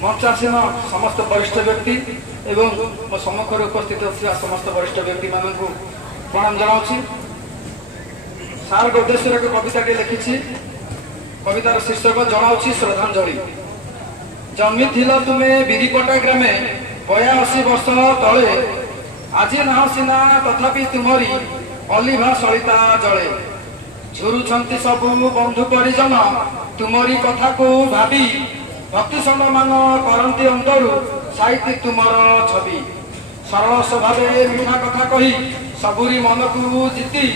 मंचासीन समस्त वरिष्ठ व्यक्ति एवं मो सम्मुखें उपस्थित होता समस्त वरिष्ठ व्यक्ति मान प्रणाम जनाऊँ। सार उद्देश्य एक कविता लिखी कवितार शीर्षक जनाऊँ श्रद्धांजलि। जन्मी तुमे बिरीपटा ग्रामे 82 वर्ष तले आज ना सीना तथापि तुमरी अलिभा सलिता जले झुरुछंती सबु बंधु परिजन तुमरी कथा को भावी भक्ति सम्मान करती अंतरु साहित्य तुमर छवि सरल स्वभाव मीठा कथा कही सबुरी मन को जीति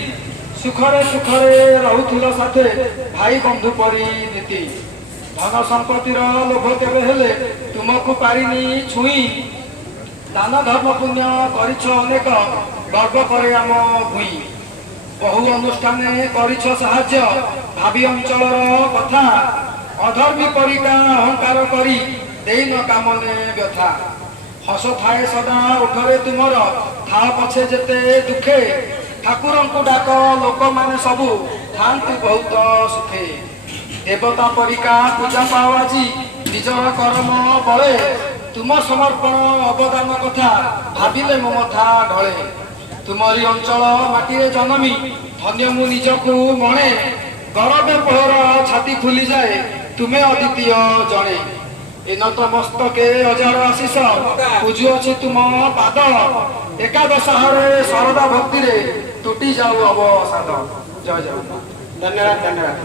सुखरे सुखरे रहुथिल साथे भाई बंधु परी नीति धन संपत्तिर लोभ केबे हेले तुमको पारिनी छुई दान धर्म पुण्य करिछ अनेक गर्व करे आम भूई बहु अनुष्ठान करिछ साहाय्य भावी अंचलर कथा अधर्मी परिका अहंकार करी देन कामने व्यथा हस थाए सदा उठरे तुमर था पछे जेते दुखे ठाकुर को डाक लोक माने सबु थांती बहुत सुखे देवता परिका पूजा पाओ आज निजर कर्म बले तुम समर्पण अवदान कथा भाविले मो मथा ढले तुमरी अंचल माटी जन्मी धन्य मु निजकू मणे गौरवे पहर छाती फुली जाए तुमे अद्वितीय जणे ए नत मस्तके हजार आशीष पूजुअछि तुम पाद एकादश हारे सरदा भक्ति रे टूटी जाऊ अवसाद। जय जय धन्यवाद धन्यवाद।